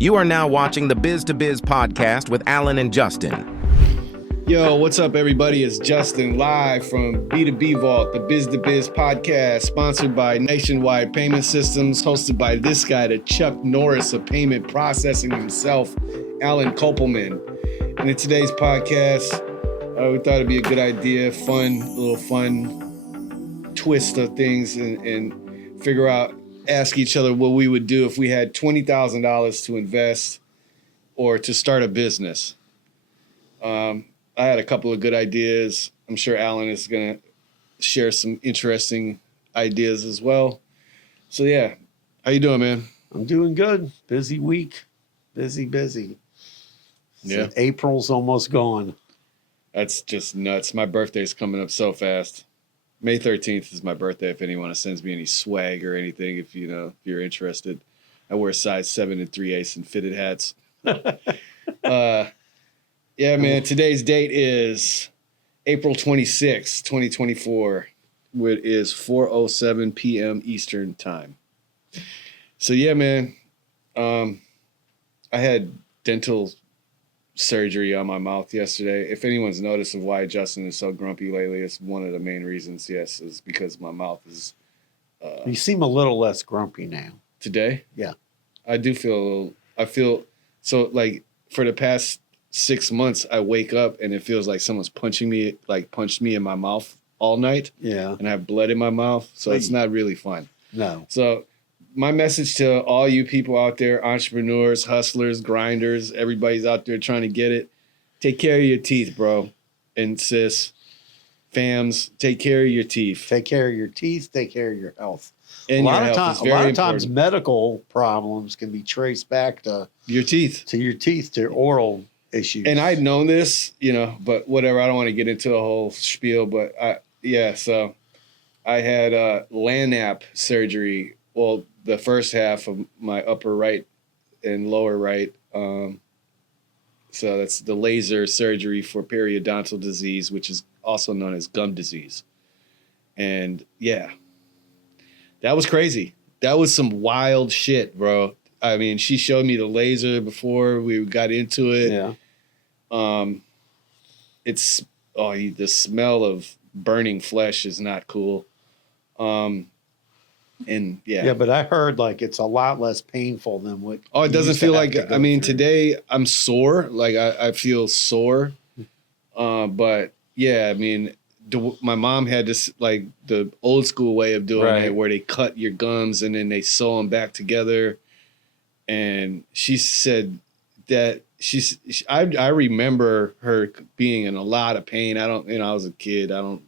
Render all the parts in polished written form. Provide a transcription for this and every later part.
You are now watching the Biz to Biz podcast with Alan and Justin. Yo, what's up, everybody? It's Justin live from B2B Vault, the Biz to Biz podcast, sponsored by Nationwide Payment Systems, hosted by this guy, the Chuck Norris of payment processing himself, Alan Kopelman. And in today's podcast, we thought it'd be a good idea, a little fun twist of things, and figure out, ask each other what we would do if we had $20,000 to invest or to start a business. I had a couple of good ideas. I'm sure Alan is going to share some interesting ideas as well. So, yeah. How you doing, man? I'm doing good. Busy week. Busy. Yeah. So April's almost gone. That's just nuts. My birthday's coming up so fast. May 13th is my birthday. If anyone sends me any swag or anything, if you're interested. I wear size 7 3/8 and fitted hats. Yeah, man, today's date is April 26, 2024. It is 4:07 p.m. Eastern time. So, yeah, man, I had dental surgery on my mouth yesterday. If anyone's noticed of why Justin is so grumpy lately, it's one of the main reasons, yes, is because my mouth is... You seem a little less grumpy now. Today? Yeah. I feel so, like, for the past 6 months, I wake up and it feels like someone's punched me in my mouth all night. Yeah. And I have blood in my mouth. So it's not really fun. No. So my message to all you people out there, entrepreneurs, hustlers, grinders, everybody's out there trying to get it. Take care of your teeth, bro. And sis, fams, take care of your teeth. Take care of your teeth. Take care of your health. And a lot of times, important. medical problems can be traced back to your teeth, to oral issues. And I'd known this, but whatever. I don't want to get into a whole spiel, but so I had LANAP surgery. Well, the first half of my upper right and lower right. So that's the laser surgery for periodontal disease, which is also known as gum disease. And yeah, that was crazy. That was some wild shit, bro. I mean, she showed me the laser before we got into it. Yeah. The smell of burning flesh is not cool. And yeah. Yeah, but I heard like it's a lot less painful than what. Oh, it doesn't feel like, through. Today I'm sore. Like I feel sore. But yeah, I mean, my mom had this, like the old school way of doing it, where they cut your gums and then they sew them back together. And she said that I remember her being in a lot of pain. I was a kid. I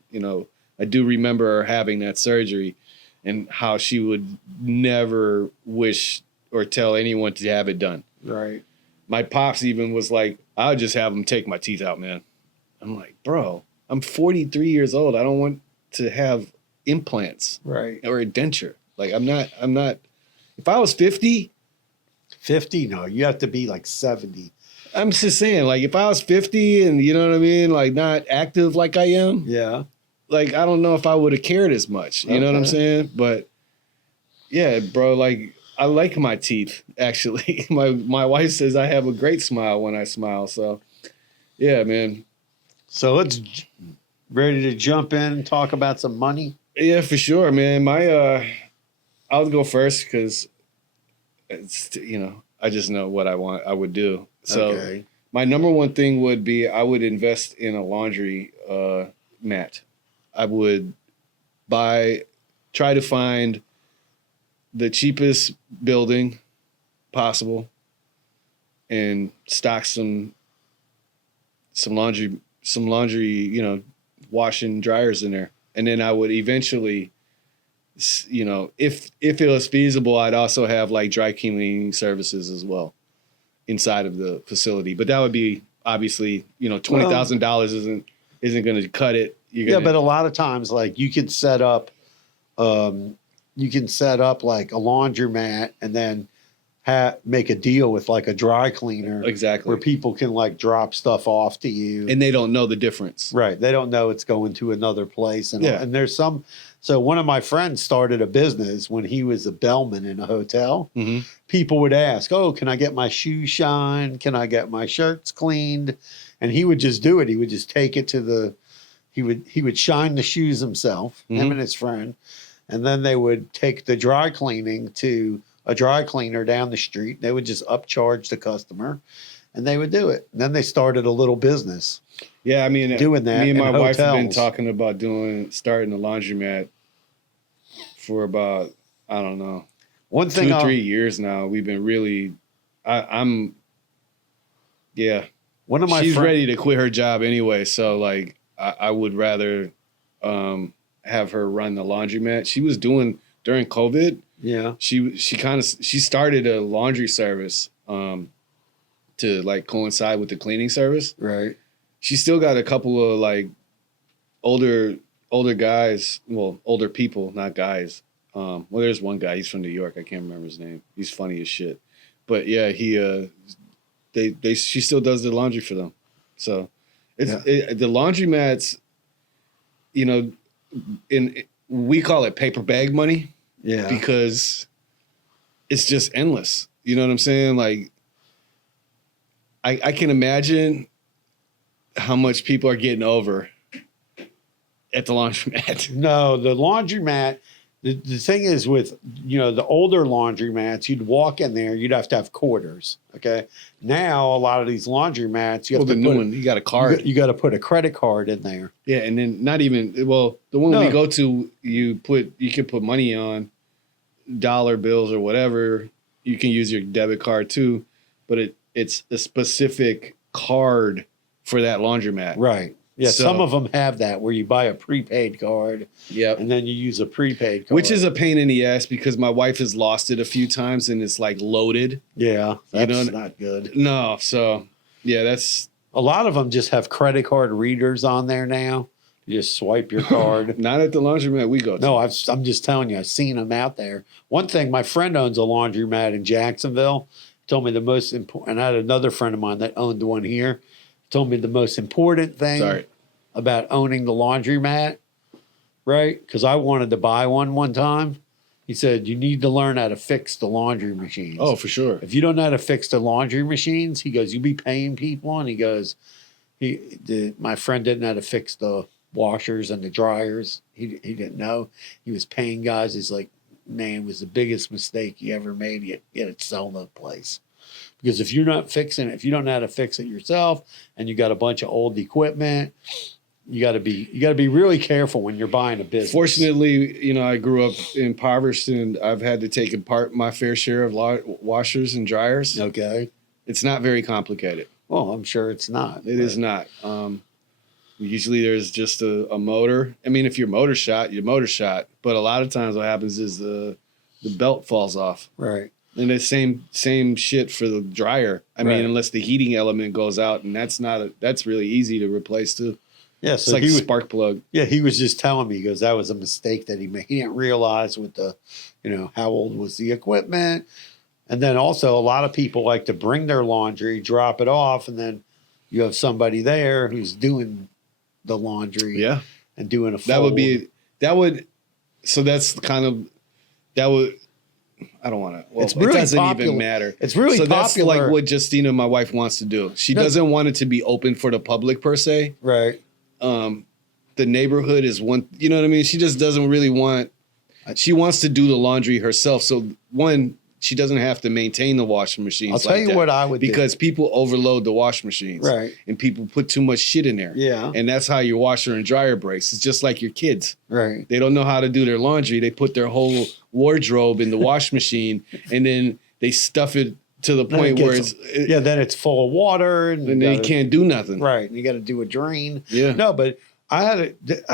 do remember her having that surgery and how she would never wish or tell anyone to have it done. Right. My pops even was like, I'll just have them take my teeth out, man. I'm like, bro, I'm 43 years old. I don't want to have implants. Right. Or a denture. Like I'm not, if I was 50, no, you have to be like 70. I'm just saying, like, if I was 50 and, you know what I mean, like, not active like I am, Yeah. like, I don't know if I would have cared as much. You know what I'm saying? But, yeah, bro, like, I like my teeth, actually. My wife says I have a great smile when I smile. So, yeah, man. So let's ready to jump in and talk about some money? Yeah, for sure, man. I'll go first because, it's, I just know what I would do. So my number one thing would be I would invest in a laundry mat. I would try to find the cheapest building possible and stock some laundry, wash and dryers in there. And then I would eventually, if it was feasible, I'd also have like dry cleaning services as well inside of the facility. But that would be obviously, $20,000 isn't going to cut it. But a lot of times, like you can set up like a laundromat and then make a deal with like a dry cleaner. Exactly. Where people can like drop stuff off to you. And they don't know the difference. Right. They don't know it's going to another place. And there's some So one of my friends started a business when he was a bellman in a hotel. Mm-hmm. People would ask, "Oh, can I get my shoes shined? Can I get my shirts cleaned?" And he would just do it. He would just take it to the he would shine the shoes himself, him and his friend, and then they would take the dry cleaning to a dry cleaner down the street. They would just upcharge the customer, and they would do it. And then they started a little business. Yeah, I mean, Doing that me and in my wife have been hotels. talking about starting a laundromat for about, I don't know, One thing, 3 years now. We've been really, yeah. one of my She's friends, ready to quit her job anyway, so like I would rather have her run the laundromat. She was doing during COVID. yeah, She started a laundry service to like coincide with the cleaning service. right, She still got a couple of like older guys, well, older people, not guys. Well, there's one guy. He's from New York. I can't remember his name. He's funny as shit. But yeah, she still does the laundry for them. So the laundromats, you know, we call it paper bag money yeah, because it's just endless. You know what I'm saying? Like, I can imagine how much people are getting over at the laundromat. No, the laundromat. The thing is with, the older laundromats, you'd walk in there, you'd have to have quarters. Okay. Now, a lot of these laundromats, you have The to new put, one, you got a card. you got to put a credit card in there. Yeah, and then not even, well, the one we No. go to, you can put money on, dollar bills or whatever. You can use your debit card too, but it's a specific card for that laundromat. Right. Yeah. So- Some of them have that where you buy a prepaid card Yep. and then you use a prepaid card. Which is a pain in the ass because my wife has lost it a few times and it's like loaded. yeah, that's know- not good. No, so yeah, that's A lot of them just have credit card readers on there now. You just swipe your card. not at the laundromat we go to. No, I'm just telling you, I've seen them out there. One thing, my friend owns a laundromat in Jacksonville. Told me the most important, and I had another friend of mine that owned one here. Told me the most important thing Sorry. about owning the laundromat, right? Because I wanted to buy one time. He said, you need to learn how to fix the laundry machines. Oh, for sure. If you don't know how to fix the laundry machines, he goes, you'll be paying people. And he goes, my friend didn't know how to fix the washers and the dryers. He didn't know. He was paying guys. He's like, man, it was the biggest mistake he ever made. You had to sell the place. Because if you're not fixing it, if you don't know how to fix it yourself and you got a bunch of old equipment, you got to be really careful when you're buying a business. Fortunately, I grew up impoverished and I've had to take apart my fair share of washers and dryers. Okay. It's not very complicated. Well, I'm sure it's not. It is not. Usually there's just a motor. I mean, if you're motor shot, you're motor shot. But a lot of times what happens is the belt falls off. Right. And the same shit for the dryer. I Right. mean, unless the heating element goes out, and that's really easy to replace too. Yeah. It's So like he a was, spark plug. yeah, he was just telling me, he goes, that was a mistake that he made. He didn't realize with the, how old was the equipment. And then also a lot of people like to bring their laundry, drop it off, and then you have somebody there who's doing the laundry Yeah. and doing a fold. So that's kind of, that would, I don't want to, well, It's really it doesn't popular. even matter. It's really so that's popular. like what Justina, my wife, wants to do. She No. doesn't want it to be open for the public per se. Right. The neighborhood is one, you know what I mean? She just doesn't really she wants to do the laundry herself. So one, she doesn't have to maintain the washing machines. I'll tell you that what I would do. because people overload the washing machines. Right. And people put too much shit in there. Yeah. And that's how your washer and dryer breaks. It's just like your kids. Right. They don't know how to do their laundry. They put their whole wardrobe in the wash machine and then they stuff it to the Then point it where gets- it's then it's full of water and and they can't do nothing. Right. And you got to do a drain. Yeah. No, but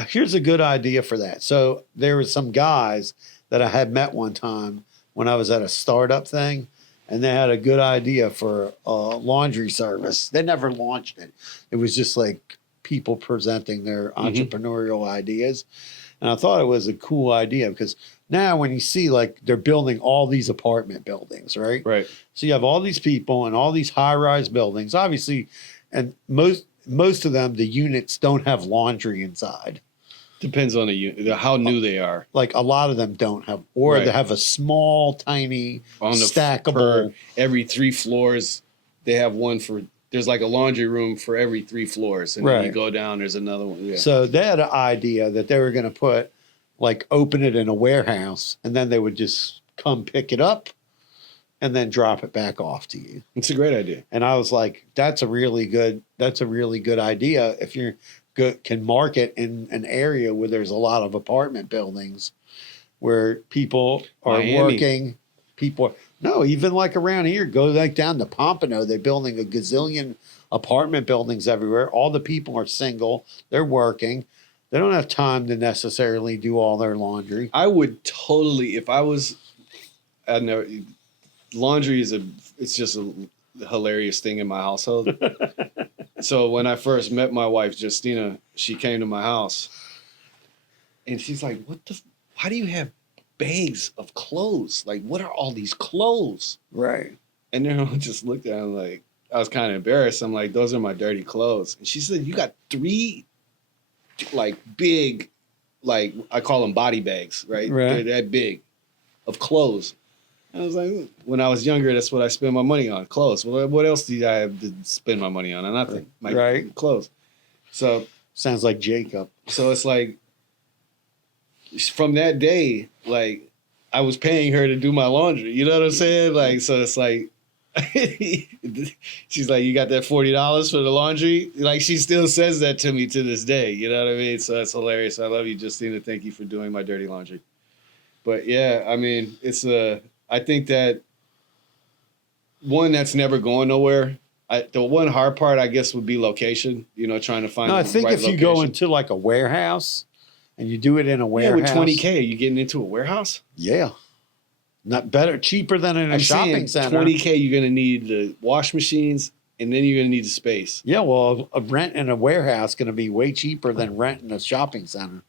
here's a good idea for that. So there were some guys that I had met one time when I was at a startup thing, and they had a good idea for a laundry service. They never launched it. It was just like people presenting their entrepreneurial ideas. And I thought it was a cool idea because now when you see like they're building all these apartment buildings, right? Right. So you have all these people and all these high-rise buildings, obviously, and most of them, the units don't have laundry inside. Depends on how new they are. Like a lot of them don't have, or Right. they have a small, tiny, On the stackable. every 3 floors, they have one for. There's like a laundry room for every 3 floors, and then you Right. go down. There's another one. Yeah. So they had an idea that they were going to put, like, open it in a warehouse, and then they would just come pick it up, and then drop it back off to you. It's a great idea. And I was like, that's a really good idea if you're good, can market in an area where there's a lot of apartment buildings where people are Miami. working. No, even like around here, go like down to Pompano, they're building a gazillion apartment buildings everywhere. All the people are single, they're working. They don't have time to necessarily do all their laundry. I would totally, if I was, I know laundry it's just a hilarious thing in my household. So when I first met my wife, Justina, she came to my house and she's like, why do you have bags of clothes? Like, what are all these clothes? Right. And then I just looked at her like, I was kind of embarrassed. I'm like, those are my dirty clothes. And she said, you got 3 like big, like I call them body bags, right? Right. They're that big of clothes. I was like, when I was younger, that's what I spent my money on, clothes. Well, what else did I have to spend my money on? Nothing. My Right. clothes. So Sounds like Jacob. it's like, from that day, like, I was paying her to do my laundry. You know what I'm saying? Like, so it's like, she's like, you got that $40 for the laundry? Like, she still says that to me to this day. You know what I mean? So that's hilarious. I love you, Justina. Thank you for doing my dirty laundry. But yeah, I mean, I think that one that's never going nowhere. The one hard part, I guess, would be location. You know, trying to find. No, I the think right if you go location. into like a warehouse and you do it in a yeah, warehouse. with $20K, are you getting into a warehouse? Yeah. Not better, cheaper than in a I'm shopping saying center. $20K, you're gonna need the wash machines, and then you're gonna need the space. Yeah, well, a rent in a warehouse going to be way cheaper than rent in a shopping center.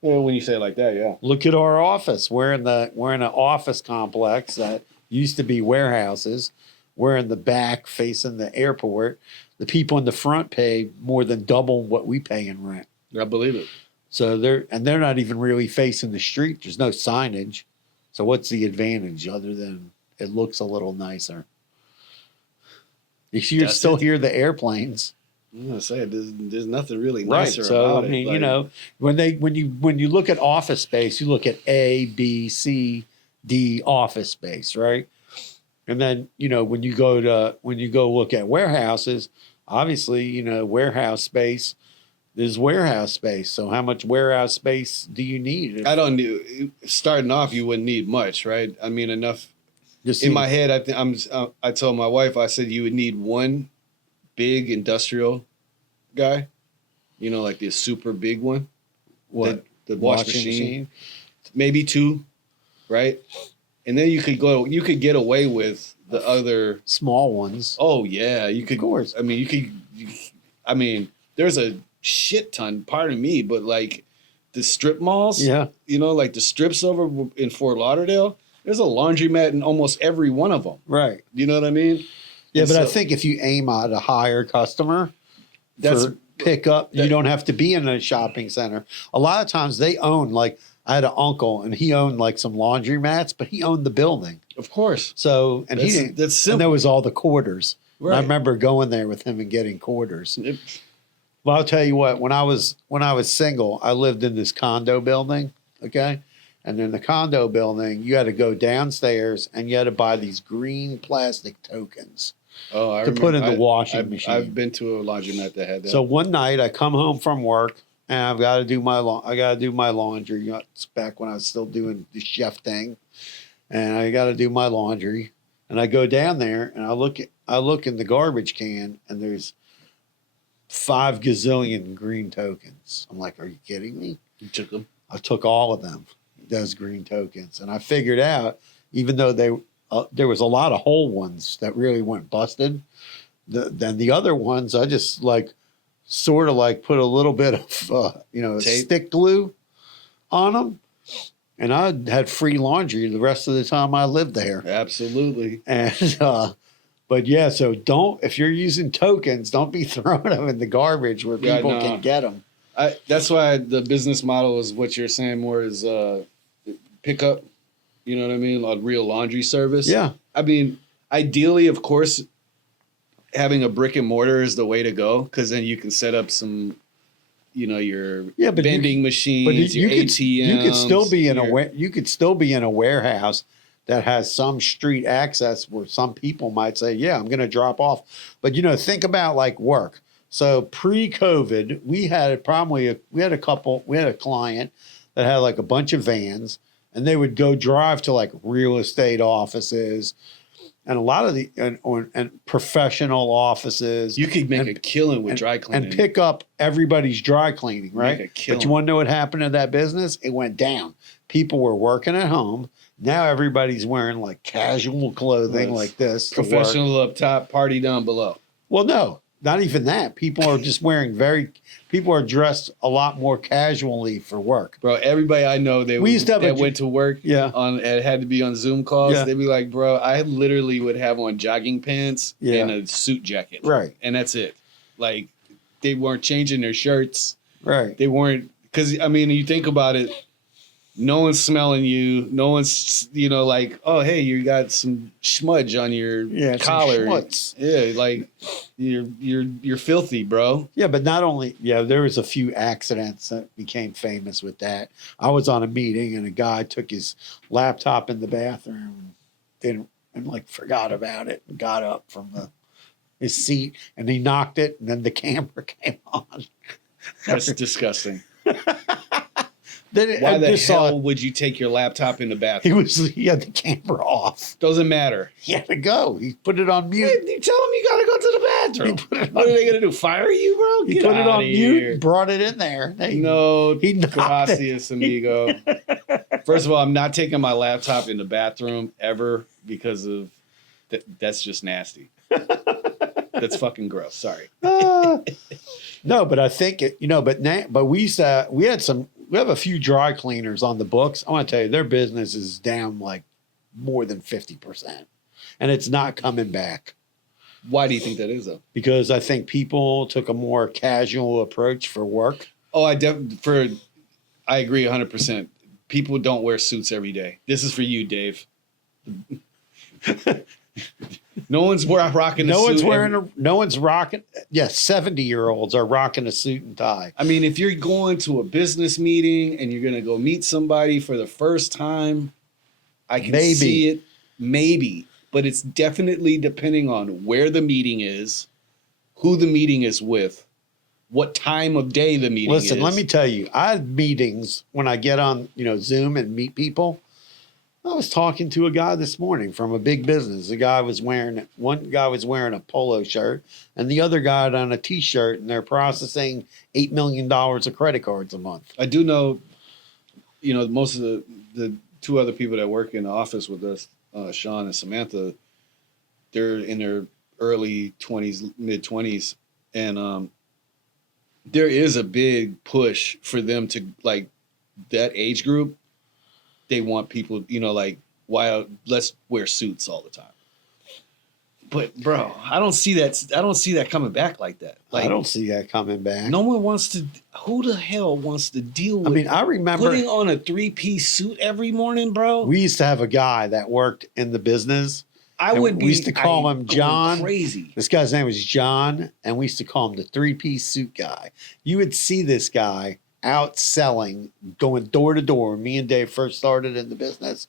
Well, when you say it like that, yeah. Look at our office. We're in an office complex that used to be warehouses. We're in the back facing the airport. The people in the front pay more than double what we pay in rent. I believe it. So they're not even really facing the street. There's no signage. So what's the advantage other than it looks a little nicer? You That's still it. hear the airplanes. I'm gonna say there's nothing really Right. nicer So about I mean, it. you know, when you look at office space, you look at A, B, C, D office space, right? And then, you know, when you go look at warehouses, obviously, you know, warehouse space is warehouse space. So how much warehouse space do you need? I don't need starting off. You wouldn't need much, right? I mean, enough. Just In my head, I told my wife, I said you would need one big industrial guy, you know, like this super big one. what The wash machine. Maybe 2, right? And then you could get away with the other. small ones. Oh yeah, you could. Of course. I mean, there's a shit ton. Pardon me, but like the strip malls. Yeah. You know, like the strips over in Fort Lauderdale. There's a laundromat in almost every one of them. Right. You know what I mean? Yeah, And but I so- think if you aim at a higher customer, That's- for pickup, you that- don't have to be in a shopping center. A lot of times they own, like, I had an uncle and he owned like some laundromats, but he owned the building. Of course. So, and he That's- didn't, that's and there simple. was all the quarters. And I Right. remember going there with him and getting quarters. It- Well, I'll tell you what, when I was single, I lived in this condo building, okay? And in the condo building, you had to go downstairs and you had to buy these green plastic tokens. Oh, I To put in the washing I've, machine. I've been to a laundromat that had that. So one night I come home from work and I've got to do my laundry. You know, it's back when I was still doing the chef thing, and I got to do my laundry. And I go down there and I look in the garbage can and there's 5 gazillion green tokens. I'm like, are you kidding me? you took them. I took all of them, those green tokens, and I figured out, even though there was a lot of whole ones that really went busted, then the other ones I just like sort of like put a little bit of Tape? stick glue on them, and I had free laundry the rest of the time I lived there. Absolutely. And but yeah, so if you're using tokens, don't be throwing them in the garbage where Yeah, people no. can get them. That's why the business model is what you're saying more is pickup. You know what I mean? A real laundry service. Yeah. I mean, ideally, of course, having a brick and mortar is the way to go because then you can set up some, your vending machines, your ATMs. You could still be in a warehouse that has some street access where some people might say, "Yeah, I'm going to drop off." But think about like work. So pre-COVID, we had a problem. We had a client that had like a bunch of vans, and they would go drive to like real estate offices and a lot of the and professional offices. You could make a killing with dry cleaning and pick up everybody's dry cleaning, right? But you want to know what happened to that business? It went down. People were working at home. Now everybody's wearing like casual clothing like this. Professional up top, party down below. Well, no, not even that. People are just people are dressed a lot more casually for work. Bro, everybody I know that went to work it had to be on Zoom calls. Yeah. They'd be like, bro, I literally would have on jogging pants and a suit jacket. Right. And that's it. Like, they weren't changing their shirts. Right. They weren't, because, I mean, you think about it, no one's smelling you. No one's, like, oh, hey, you got some smudge on your collar. Yeah, like you're filthy, bro. Yeah, but not only, there was a few accidents that became famous with that. I was on a meeting and a guy took his laptop in the bathroom and forgot about it and got up from his seat and he knocked it and then the camera came on. That's disgusting. Why the hell would you take your laptop in the bathroom? He had the camera off. Doesn't matter. He had to go. He put it on mute. You tell him you gotta go to the bathroom. What are they gonna do? Fire you, bro? He put it on mute, brought it in there. No, gracias, amigo. First of all, I'm not taking my laptop in the bathroom ever because of that's just nasty. That's fucking gross. Sorry. No, but I think but we have a few dry cleaners on the books. I want to tell you, their business is down like more than 50%, and it's not coming back. Why do you think that is, though? Because I think people took a more casual approach for work. Oh, I agree 100%. People don't wear suits every day. This is for you, Dave. No one's rocking a suit. No one's rocking. Yes, 70-year-olds are rocking a suit and tie. I mean, if you're going to a business meeting and you're going to go meet somebody for the first time, I can see it. Maybe. But it's definitely depending on where the meeting is, who the meeting is with, what time of day the meeting is. Listen, let me tell you, I have meetings when I get on, Zoom and meet people. I was talking to a guy this morning from a big business. One guy was wearing a polo shirt and the other guy had on a t-shirt, and they're processing $8 million of credit cards a month. I do know, most of the two other people that work in the office with us, Sean and Samantha, they're in their early 20s, mid 20s. And there is a big push for them to, like, that age group. They want people, let's wear suits all the time. But bro, I don't see that coming back like that. Like, I don't see that coming back. No one wants to. Who the hell wants to deal with? I mean, I remember putting on a 3-piece suit every morning, bro. We used to have a guy that worked in the business. We used to call him John. Crazy. This guy's name was John, and we used to call him the 3-piece suit guy. You would see this guy out selling, going door to door. Me and Dave first started in the business.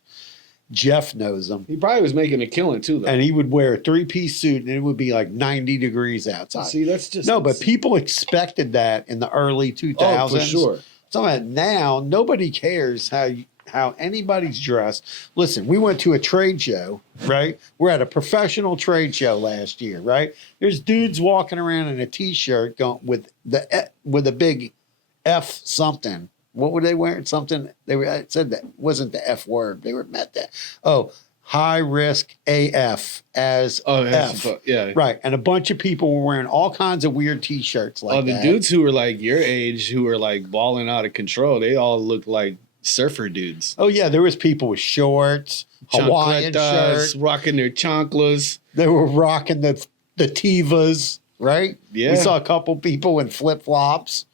Jeff knows him. He probably was making a killing too, though. And he would wear a 3-piece suit, and it would be like 90 degrees outside. See, that's just but people expected that in the early 2000s. Oh, for sure. So now nobody cares how anybody's dressed. Listen, we went to a trade show, right? We're at a professional trade show last year, right? There's dudes walking around in a t-shirt with a big F something. What were they wearing? Something I said that wasn't the F word. They were meant that. Oh, high risk AF as F. Yeah. Right. And a bunch of people were wearing all kinds of weird t-shirts like that. The dudes who were like your age, who were like balling out of control, they all looked like surfer dudes. Oh yeah, there was people with shorts, Hawaiian shirts, rocking their chanclas. They were rocking the Tevas, right? Yeah. We saw a couple people in flip-flops.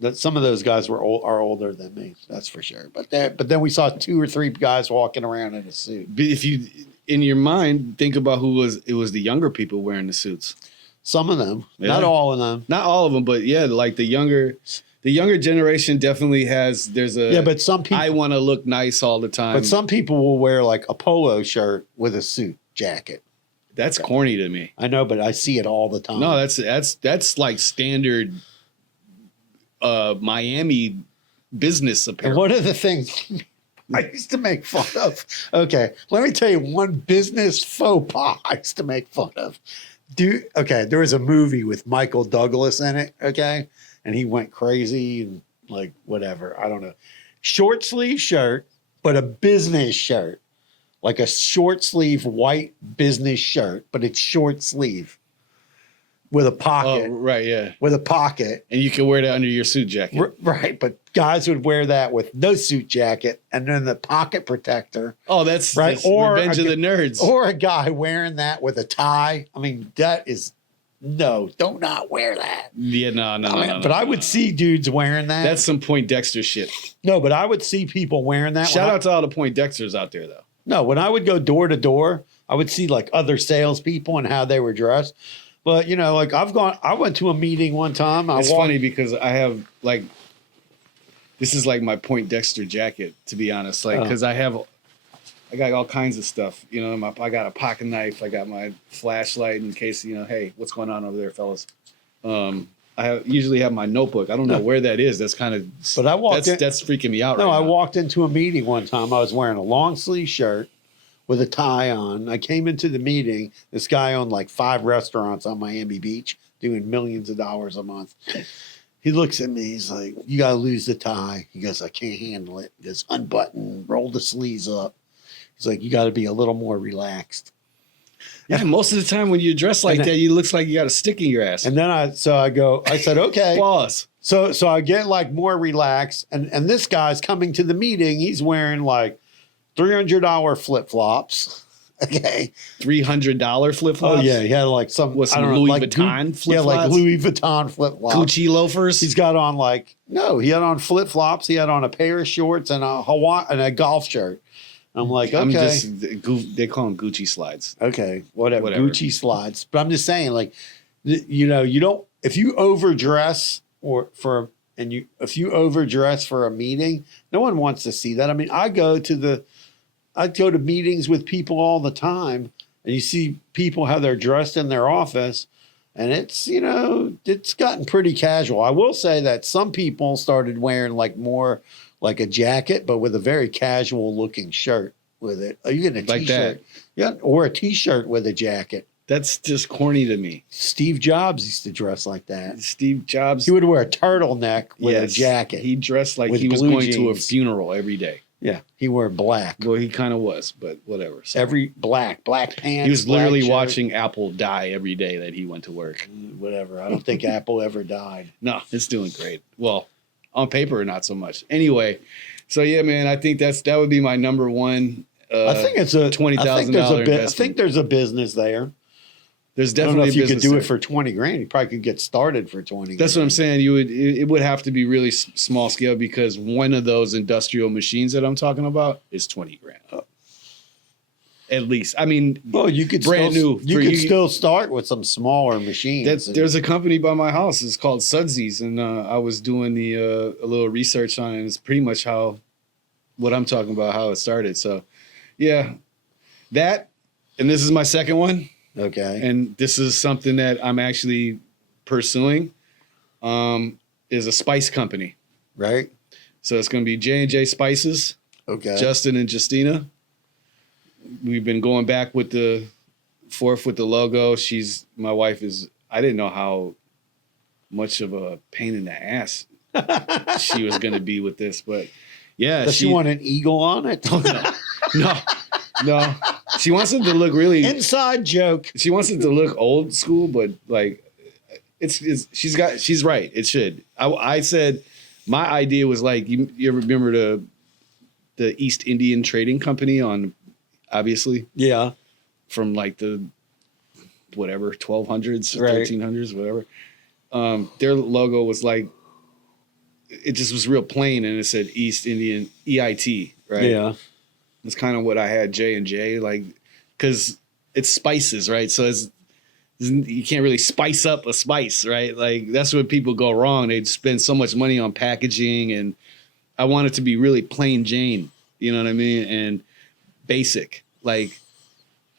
that some of those guys are older than me. That's for sure. But then we saw 2 or 3 guys walking around in a suit. But if you, in your mind, think about it was the younger people wearing the suits. Some of them, Yeah. not all of them. Not all of them, but yeah, like the younger generation definitely there's a, Yeah, but some people, I want to look nice all the time. but some people will wear like a polo shirt with a suit jacket. That's corny to me. I know, but I see it all the time. No, that's like standard Miami business And apparel. one of the things I used to make fun of. Okay, let me tell you one business faux pas I used to make fun of. Okay, there was a movie with Michael Douglas in it, okay? And he went crazy and like whatever. I don't know. Short sleeve shirt, but a business shirt. Like a short sleeve white business shirt, but it's short sleeve with a Oh, pocket. right, yeah. With a pocket. And you can wear that under your suit jacket. Right, but guys would wear that with no suit jacket and then the pocket protector. Oh, that's Right, that's or Revenge of the Nerds. Or a guy wearing that with a tie. I mean, that is don't not wear that. Yeah, no. But I would see dudes wearing that. That's some Poindexter shit. No, but I would see people wearing that. Shout out to all the Poindexters out there, though. No, when I would go door to door, I would see like other salespeople and how they were dressed. But you know, like I went to a meeting one time. It's funny because I have like, this is like my Poindexter jacket, to be honest. Like, because I got all kinds of stuff. You know, I got a pocket knife. I got my flashlight in case, you know, hey, what's going on over there, fellas? Usually have my notebook. I don't know where that is. That's kind of, But I walked in, that's freaking me out. No, right I now. walked into a meeting one time. I was wearing a long sleeve shirt with a tie on. I came into the meeting. This guy owned like 5 restaurants on Miami Beach, doing millions of dollars a month. He looks at me. He's like, "You got to lose the tie." He goes, "I can't handle it." He goes, "Unbutton, roll the sleeves up." He's like, "You got to be a little more relaxed." Yeah, most of the time when you dress like And that, you looks like you got a stick in your ass. And then I said, "Okay." Pause. So I get like more relaxed. And this guy's coming to the meeting. He's wearing like $300 flip flops. Okay. $300 flip flops. Oh yeah, he had like some With some I don't know, Louis like Vuitton flip Yeah, like flops? Louis Vuitton flip flops. Gucci loafers. He's got on like he had on flip flops. He had on a pair of shorts and a Hawaii and a golf shirt. I'm like, okay, They call them Gucci slides. okay, whatever. Whatever. Gucci slides. But I'm just saying, like, you know, you don't if you overdress if you overdress for a meeting, no one wants to see that. I mean, I go to meetings with people all the time, and you see people how they're dressed in their office, and it's, you know, it's gotten pretty casual. I will say that some people started wearing like more like a jacket, but with a very casual looking shirt with it. Or even a Like t-shirt. that. Yeah, or a t-shirt with a jacket. That's just corny to me. Steve Jobs used to dress like that. Steve Jobs. He would wear a turtleneck with a Yes, jacket. He dressed like with he was blue going to a jeans. funeral every day. Yeah, he wore black. Well, he kind of was, but whatever. So Every black pants. he was black literally shirt. watching Apple die every day that he went to work. Whatever. I don't think Apple ever died. No, it's doing great. Well, on paper, not so much. Anyway, so yeah, man, I think that would be my number one. I think it's a $20,000 I investment. think there's a business there. There's I don't know definitely if you a could business do there. it for 20 grand. You probably could get started for 20. That's what I'm saying. It would have to be really small scale because one of those industrial machines that I'm talking about is 20 grand. At least. I mean, Well, you could brand still, new. You For could you- still start with some smaller machines. there's a company by my house. It's called Sudsies, and I was doing a little research on it. And it's pretty much what I'm talking about, how it started. So, yeah, that, and this is my second one. Okay. And this is something that I'm actually pursuing, is a spice company. Right? So it's going to be J&J Spices, Okay. Justin and Justina. We've been going back with the logo. My wife is, I didn't know how much of a pain in the ass she was going to be with this, but yeah. Does she want an eagle on it? No. She wants it to look really, Inside joke. she wants it to look old school, but like she's right. It should. I said my idea was like you ever remember the East Indian Trading Company on obviously Yeah. from like the whatever 1200s, Right. 1300s, whatever. Their logo was like it just was real plain, and it said East Indian EIT, right? Yeah. It's kind of what I had J&J, like, because it's spices, right? So you can't really spice up a spice, right? Like, that's where people go wrong. They spend so much money on packaging, and I want it to be really plain Jane, you know what I mean? And basic, like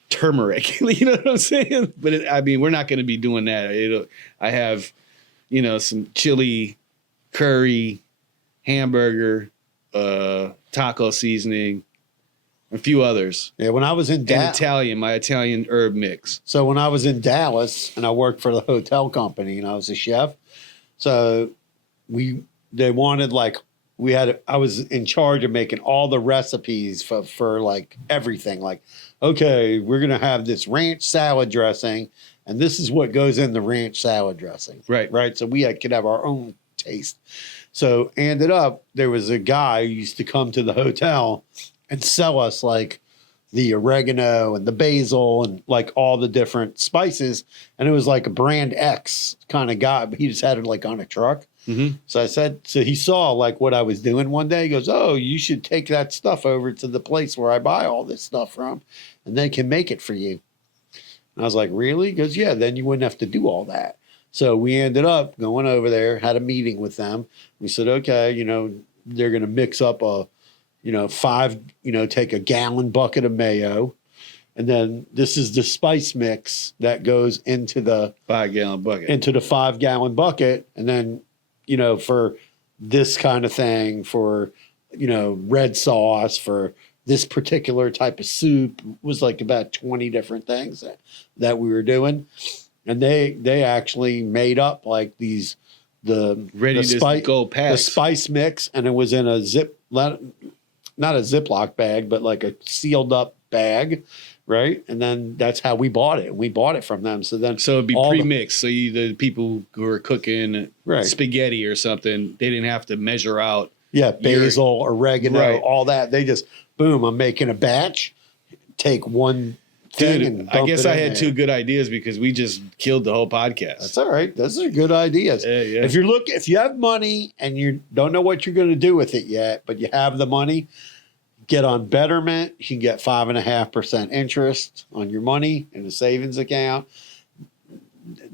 turmeric, you know what I'm saying? But I mean, we're not going to be doing that. I have, some chili, curry, hamburger, taco seasoning, a few others. Yeah, when I was in And my Italian herb mix. So when I was in Dallas and I worked for the hotel company and I was a chef, so they wanted I was in charge of making all the recipes for like everything. Like, okay, we're gonna have this ranch salad dressing, and this is what goes in the ranch salad dressing. Right. So we could have our own taste. So ended up there was a guy who used to come to the hotel and sell us like the oregano and the basil and like all the different spices. And it was like a brand X kind of guy, but he just had it like on a truck. Mm-hmm. So he saw like what I was doing one day. He goes, "Oh, you should take that stuff over to the place where I buy all this stuff from, and they can make it for you." And I was like, "Really?" He goes, "Yeah, then you wouldn't have to do all that." So we ended up going over there, had a meeting with them. We said, "Okay, they're going to mix up take a gallon bucket of mayo. And then this is the spice mix that goes into the 5-gallon bucket. Into the 5-gallon bucket. And then, for this kind of thing, for, red sauce, for this particular type of soup, was like about 20 different things that we were doing. And they actually made up like the spice mix, and it was in a not a Ziploc bag, but like a sealed up bag, right? And then that's how we bought it. We bought it from them. So it'd be pre-mixed. So the people who are cooking spaghetti or something, they didn't have to measure out. Yeah, basil, oregano, all that. They just, boom, I'm making a batch, take one thing and I guess I had two good ideas because we just killed the whole podcast. That's all right. Those are good ideas. Yeah. If you have money and you don't know what you're going to do with it yet, but you have the money, get on Betterment. You can get 5.5% interest on your money in a savings account.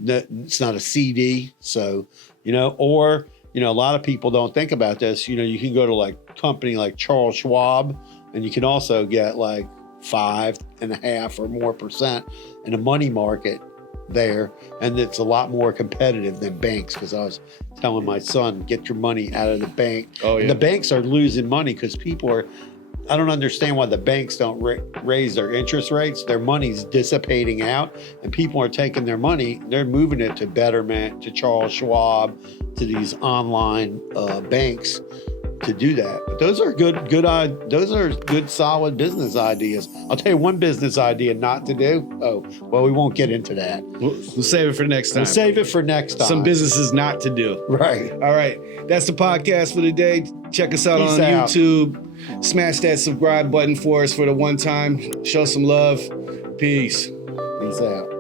It's not a CD. So, or, a lot of people don't think about this. You can go to like company like Charles Schwab, and you can also get like 5.5% or more in a money market there, and it's a lot more competitive than banks. Because I was telling my son, get your money out of the bank. Oh yeah. And the banks are losing money because people are. I don't understand why the banks don't raise their interest rates. Their money's dissipating out, and people are taking their money. They're moving it to Betterment, to Charles Schwab, to these online banks to do that. But those are good solid business ideas. I'll tell you one business idea not to do. Oh, well, we won't get into that. We'll save it for next time. We'll save it for next time. Some businesses not to do. Right. All right. That's the podcast for today. Check us out on out. YouTube. Smash that subscribe button for us for the one time. Show some love. Peace. Peace out.